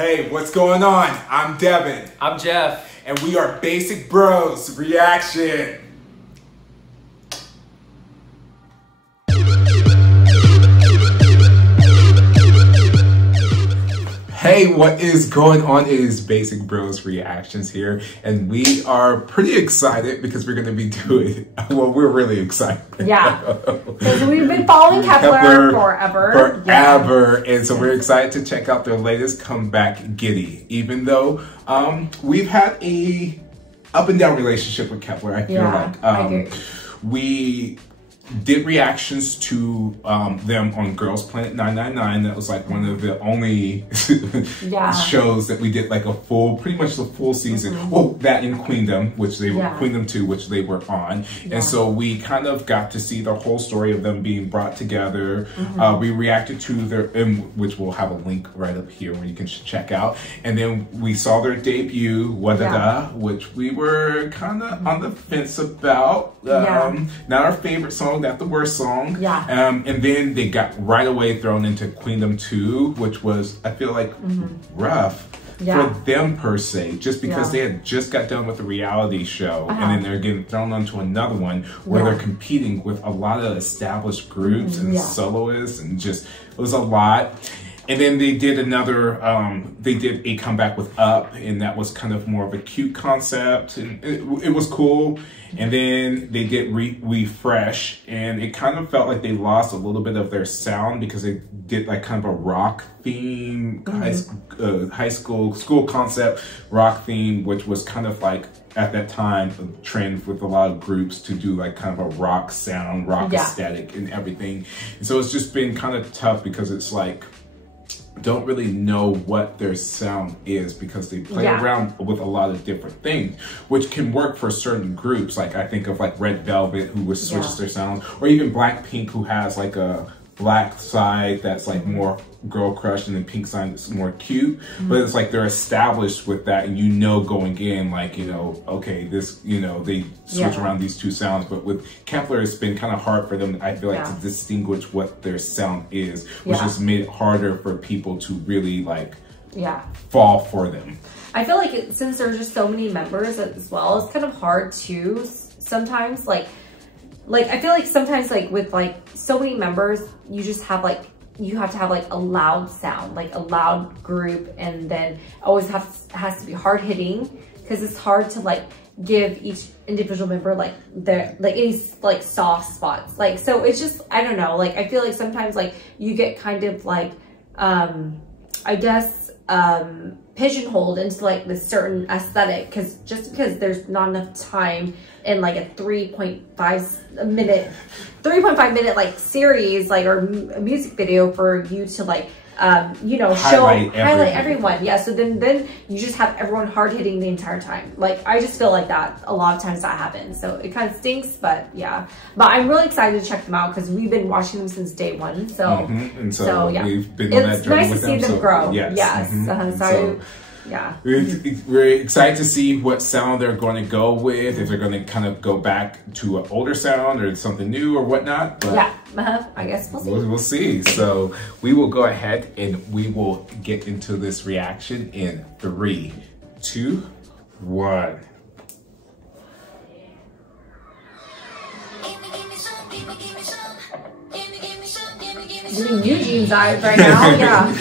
Hey, what's going on? I'm Devin. I'm Jeff. And we are Basic Bros Reaction. Hey, what is going on? It is Basic Bros Reactions here, and we are pretty excited because we're going to be doing, well, we're really excited. Yeah, because we've been following Kepler forever. Yeah. And so we're excited to check out their latest comeback, Giddy. Even though we've had a up and down relationship with Kepler, I feel like. We did reactions to them on Girls Planet 999. That was like one of the only shows that we did like a full, pretty much the full season. Well, that in Queendom, which they were Queendom 2, which they were on. And so we kind of got to see the whole story of them being brought together. We reacted to their, which we'll have a link right up here where you can check out. And then we saw their debut, Wadada, which we were kind of on the fence about. Not our favorite song, not the worst song. And then they got right away thrown into Queendom 2, which was, I feel like, rough for them per se, just because they had just got done with a reality show and then they're getting thrown onto another one where they're competing with a lot of established groups and soloists, and just, it was a lot. And then they did another, they did a comeback with Up, and that was kind of more of a cute concept, and it was cool. And then they did Refresh, and it kind of felt like they lost a little bit of their sound because they did like kind of a rock theme, school concept rock theme, which was kind of like at that time a trend with a lot of groups to do like kind of a rock sound, rock aesthetic and everything. And so it's just been kind of tough because it's like, don't really know what their sound is because they play around with a lot of different things, which can work for certain groups. Like I think of like Red Velvet, who would switch their sounds, or even Blackpink, who has like a black side that's like more girl crush and then pink side that's more cute. But it's like they're established with that, and you know going in, like, you know, okay, this, you know, they switch around these two sounds. But with Kepler, it's been kind of hard for them, I feel like, to distinguish what their sound is, which has made it harder for people to really like fall for them. I feel like since there's just so many members as well, it's kind of hard to sometimes like I feel like sometimes like with like so many members, you just have like, you have to have like a loud sound, like a loud group, and then always has to be hard hitting, because it's hard to like give each individual member like their like any like soft spots. Like, so it's just, I don't know, like I feel like sometimes like you get kind of like I guess pigeonholed into like this certain aesthetic, because there's not enough time in like a 3.5 minute like series, like, or a music video for you to like you know, highlight everyone. So then you just have everyone hard hitting the entire time. Like, I just feel like that a lot of times that happens, so it kind of stinks. But but I'm really excited to check them out because we've been watching them since day one. So and so we've been on that journey with them. It's nice to see them grow. We're excited to see what sound they're going to go with, if they're going to kind of go back to an older sound or something new or whatnot. But I guess we'll see. We'll see. So we will go ahead and we will get into this reaction in 3, 2, 1. Doing Eugene's eyes right now,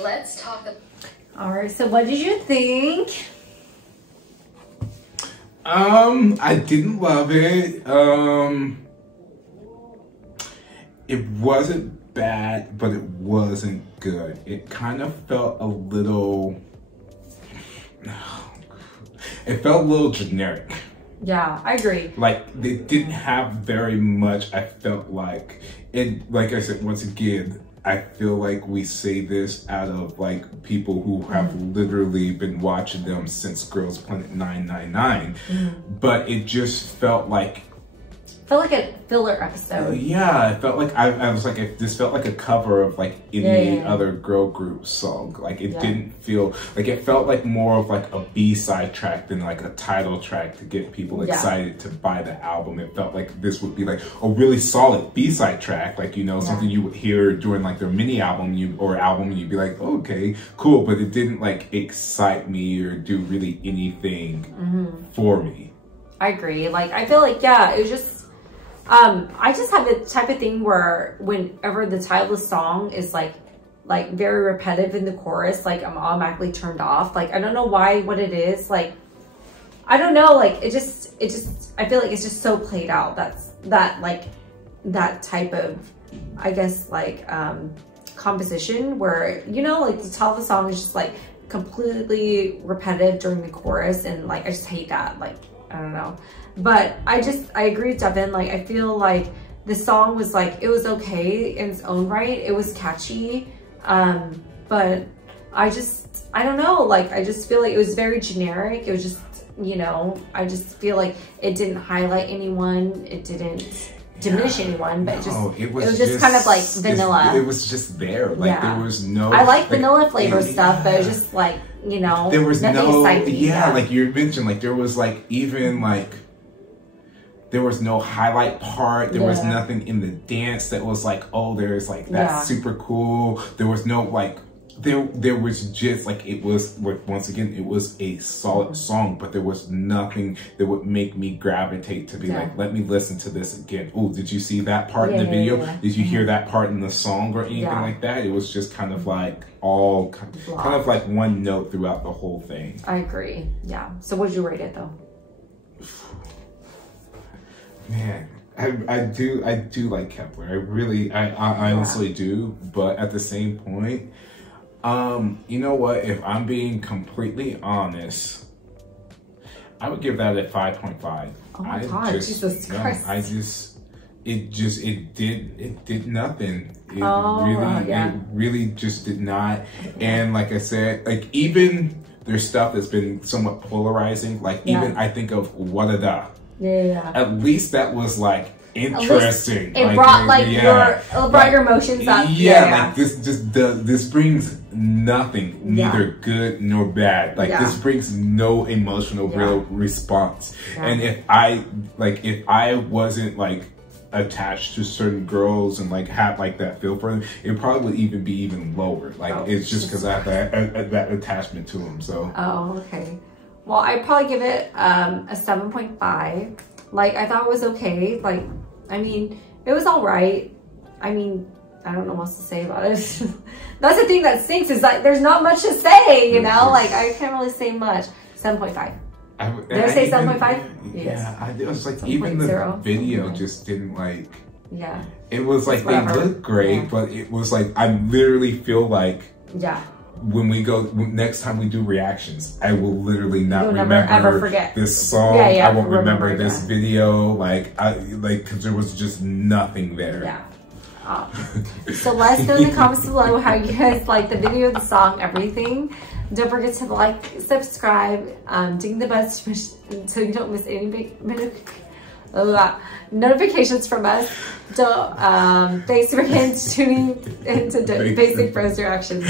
Let's talk. All right, so what did you think? I didn't love it. It wasn't bad, but it wasn't good. It kind of felt a little, it felt a little generic. Yeah, I agree. Like, they didn't have very much. I felt like it, like I said, once again, I feel like we say this out of like people who have literally been watching them since Girls Planet 999, but it just felt like a filler episode. Yeah, it felt like I was like, this felt like a cover of like any other girl group song. Like it didn't feel like, it felt like more of like a B-side track than like a title track to get people excited to buy the album. It felt like this would be like a really solid B-side track, like, you know, something you would hear during like their mini album or album, and you'd be like, oh, okay, cool. But it didn't like excite me or do really anything for me. I agree. Like, I feel like, yeah, it was just, I just have the type of thing where whenever the title of the song is like very repetitive in the chorus, like I'm automatically turned off. Like, I don't know what it is. Like, I don't know. Like, it just, I feel like it's just so played out. That type of, I guess, like, composition where, you know, like the title of the song is just like completely repetitive during the chorus. And like, I just hate that. Like, I don't know. But I agree with Devin. Like, I feel like the song was like, it was okay in its own right. It was catchy. But I don't know. Like, I just feel like it was very generic. It was just, you know, I just feel like it didn't highlight anyone. It didn't diminish anyone, but it was just kind of like vanilla. It was just there. Like, there was no. I like vanilla flavor stuff, but it was just like, you know, there was no. Exciting. Like you mentioned, like there was like even like. There was no highlight part. There was nothing in the dance that was like, oh, there's like, that's super cool. There was no like, there was just like, it was, once again, it was a solid song, but there was nothing that would make me gravitate to be like, let me listen to this again. Oh, did you see that part in the video? Did you hear that part in the song or anything like that? It was just kind of like all kind of like one note throughout the whole thing. I agree. Yeah. So what did you rate it though? Man, I do like Kepler. I honestly do. But at the same point, you know what? If I'm being completely honest, I would give that a 5.5. Oh my God, Jesus Christ! It did nothing. It really just did not. And like I said, like even there's stuff that's been somewhat polarizing. Like even I think of What a Da. Yeah. At least that was like interesting. It brought your emotions up. Yeah, like this brings nothing, neither good nor bad. Like this brings no emotional real response. And if I wasn't like attached to certain girls and like had like that feel for them, it probably would even be even lower. Like it's just because I have that attachment to them. So okay. Well, I'd probably give it a 7.5. Like I thought it was okay. Like I mean, it was all right. I mean, I don't know what else to say about it. That's the thing that stinks, is like there's not much to say, you know? Like I can't really say much. 7.5. Did I say 7.5? Yeah, it was like even the video just didn't like. Yeah. It was like they look great, but it was like I literally feel like. Yeah. When we go next time we do reactions, I will literally not remember ever forget this song. I won't remember this video. Like because there was just nothing there. Yeah. So let us know in the comments below how you guys like the video, the song, everything. Don't forget to like, subscribe, ding the bell so you don't miss any notifications from us. Thanks for tuning into Basic Bros Reactions.